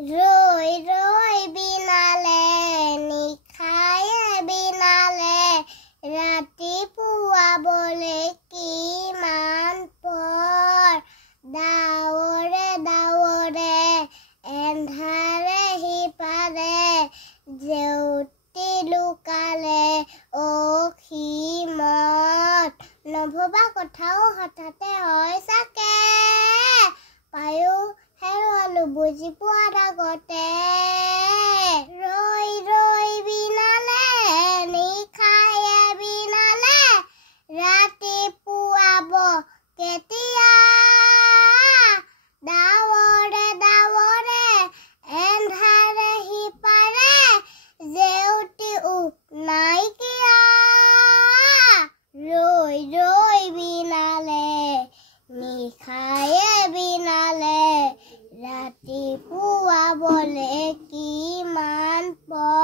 ৰৈ ৰৈ বিনালে নিশায়ে বিনালে ৰাতিপুৱাবলে কিমান পৰ ডাৱৰে ডাৱৰে এন্ধাৰে সিপাৰে জেউতি লুকালে অসীমত নভবা কথাও হঠাতে হয় চাকে পায়ো হেৰুৱালো বুজি পোৱাৰ আগতে ৰৈ ৰৈ বিনালে নিশায়ে বিনালে ৰাতিপুৱাব কেতিয়া ডাৱৰে ডাৱৰে এন্ধাৰে সিপাৰে জেউতি নাইকিয়া ৰৈ ৰৈ বিনালে নিশায়ে বিনালে ৰাতিপুৱাবলে কিমান পৰ